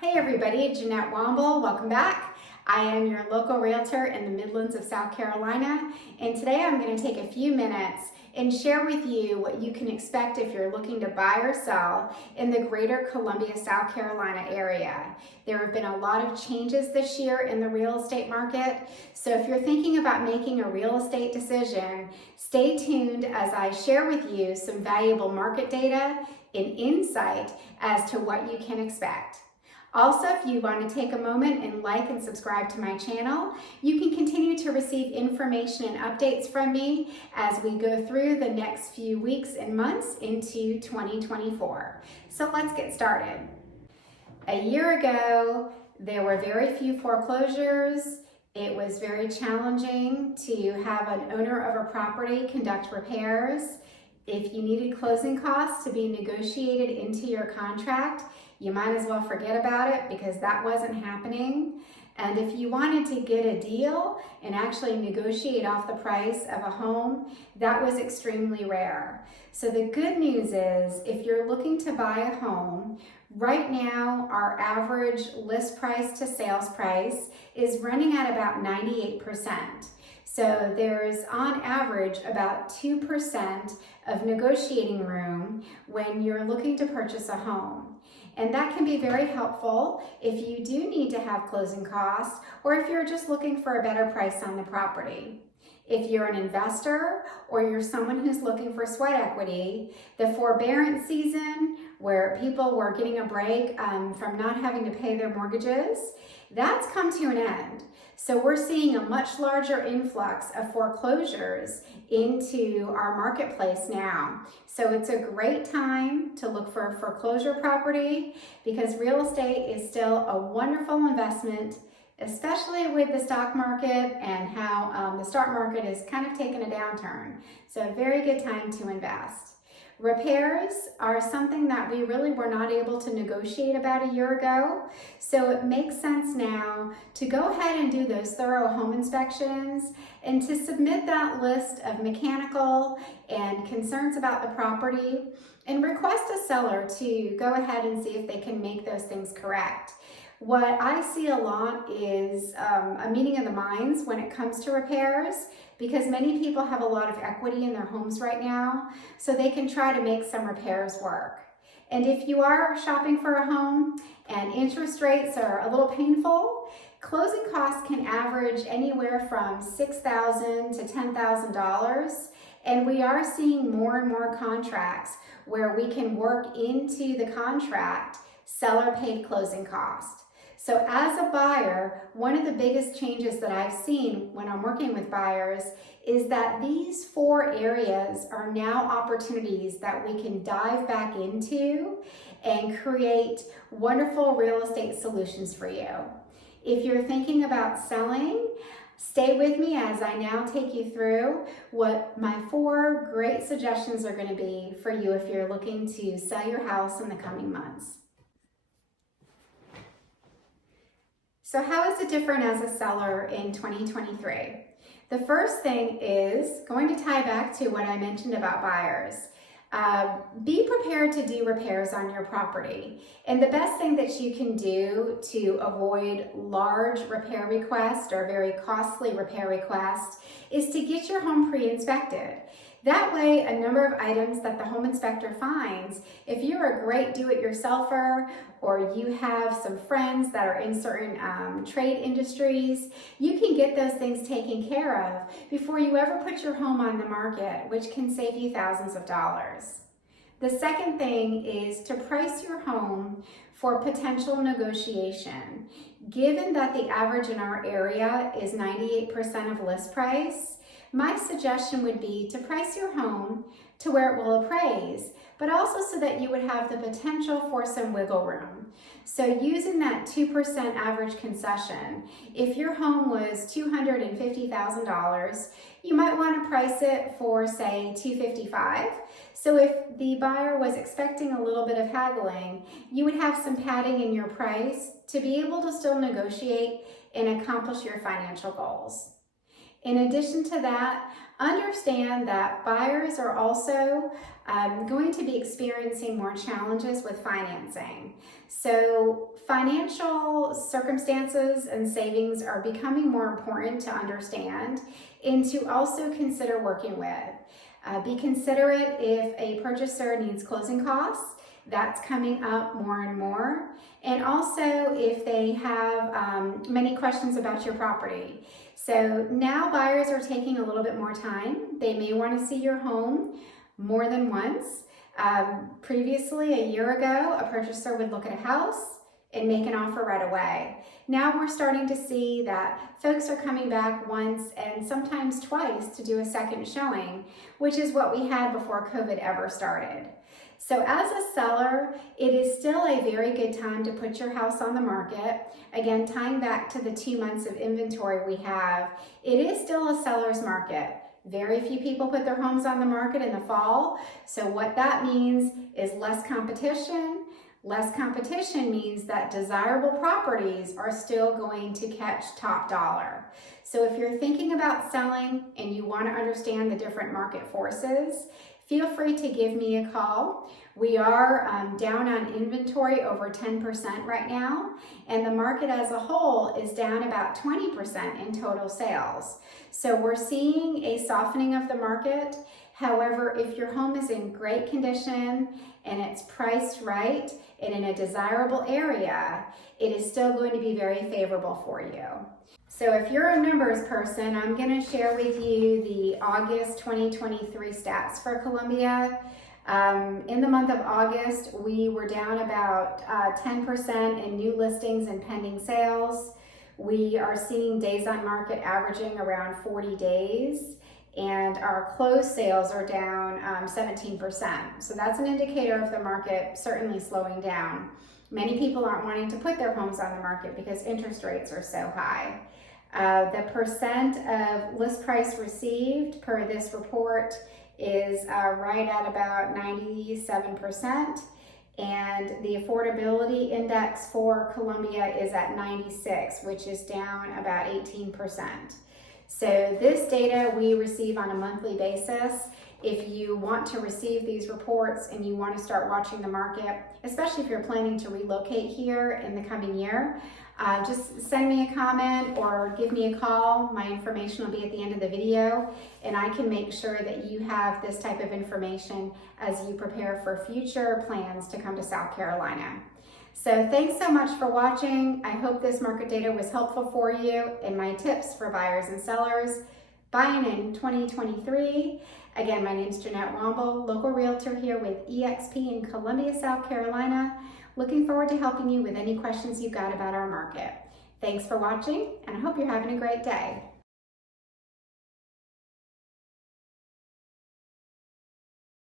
Hey everybody, Jeannette Womble, welcome back. I am your local realtor in the Midlands of South Carolina, and today I'm going to take a few minutes and share with you what you can expect if you're looking to buy or sell in the greater Columbia, South Carolina area. There have been a lot of changes this year in the real estate market, so if you're thinking about making a real estate decision, stay tuned as I share with you some valuable market data and insight as to what you can expect. Also, if you want to take a moment and like and subscribe to my channel, you can continue to receive information and updates from me as we go through the next few weeks and months into 2024. So let's get started. A year ago, there were very few foreclosures. It was very challenging to have an owner of a property conduct repairs. If you needed closing costs to be negotiated into your contract, you might as well forget about it because that wasn't happening. And if you wanted to get a deal and actually negotiate off the price of a home, that was extremely rare. So the good news is, if you're looking to buy a home, right now our average list price to sales price is running at about 98%. So there's on average about 2% of negotiating room when you're looking to purchase a home. And that can be very helpful if you do need to have closing costs or if you're just looking for a better price on the property. If you're an investor or you're someone who's looking for sweat equity, the forbearance season where people were getting a break from not having to pay their mortgages, that's come to an end. So we're seeing a much larger influx of foreclosures into our marketplace now. So it's a great time to look for a foreclosure property because real estate is still a wonderful investment, especially with the stock market and how the stock market is kind of taking a downturn. So a very good time to invest. Repairs are something that we really were not able to negotiate about a year ago. So it makes sense now to go ahead and do those thorough home inspections and to submit that list of mechanical and concerns about the property and request a seller to go ahead and see if they can make those things correct. What I see a lot is a meeting of the minds when it comes to repairs, because many people have a lot of equity in their homes right now, so they can try to make some repairs work. And if you are shopping for a home and interest rates are a little painful, closing costs can average anywhere from $6,000 to $10,000. And we are seeing more and more contracts where we can work into the contract seller paid closing cost. So as a buyer, one of the biggest changes that I've seen when I'm working with buyers is that these 4 areas are now opportunities that we can dive back into and create wonderful real estate solutions for you. If you're thinking about selling, stay with me as I now take you through what my 4 great suggestions are going to be for you if you're looking to sell your house in the coming months. So how is it different as a seller in 2023? The first thing is going to tie back to what I mentioned about buyers. Be prepared to do repairs on your property. And the best thing that you can do to avoid large repair requests or very costly repair requests is to get your home pre-inspected. That way, a number of items that the home inspector finds, if you're a great do-it-yourselfer or you have some friends that are in certain trade industries, you can get those things taken care of before you ever put your home on the market, which can save you thousands of dollars. The second thing is to price your home for potential negotiation. Given that the average in our area is 98% of list price, my suggestion would be to price your home to where it will appraise, but also so that you would have the potential for some wiggle room. So using that 2% average concession, if your home was $250,000, you might want to price it for, say, $255,000. So if the buyer was expecting a little bit of haggling, you would have some padding in your price to be able to still negotiate and accomplish your financial goals. In addition to that, understand that buyers are also going to be experiencing more challenges with financing. So financial circumstances and savings are becoming more important to understand and to also consider working with. Be considerate if a purchaser needs closing costs. That's coming up more and more. And also if they have many questions about your property. So now buyers are taking a little bit more time. They may want to see your home more than once. Previously, a year ago, a purchaser would look at a house and make an offer right away. Now we're starting to see that folks are coming back once and sometimes twice to do a second showing, which is what we had before COVID ever started. So as a seller, it is still a very good time to put your house on the market. Again, tying back to the 2 months of inventory we have, it is still a seller's market. Very few people put their homes on the market in the fall. So what that means is less competition. Less competition means that desirable properties are still going to catch top dollar. So if you're thinking about selling and you want to understand the different market forces, feel free to give me a call. We are down on inventory over 10% right now, and the market as a whole is down about 20% in total sales. So we're seeing a softening of the market. However, if your home is in great condition and it's priced right and in a desirable area, it is still going to be very favorable for you. So if you're a numbers person, I'm going to share with you the August 2023 stats for Columbia. In the month of August, we were down about 10% in new listings and pending sales. We are seeing days on market averaging around 40 days, and our closed sales are down 17%. So that's an indicator of the market certainly slowing down. Many people aren't wanting to put their homes on the market because interest rates are so high. The percent of list price received per this report is right at about 97%, and the affordability index for Columbia is at 96, which is down about 18%. So this data we receive on a monthly basis. If you want to receive these reports and you want to start watching the market, especially if you're planning to relocate here in the coming year, just send me a comment or give me a call. My information will be at the end of the video, and I can make sure that you have this type of information as you prepare for future plans to come to South Carolina. So thanks so much for watching. I hope this market data was helpful for you and my tips for buyers and sellers buying in 2023. Again, my name is Jeannette Womble, local realtor here with EXP in Columbia, South Carolina. Looking forward to helping you with any questions you've got about our market. Thanks for watching, and I hope you're having a great day.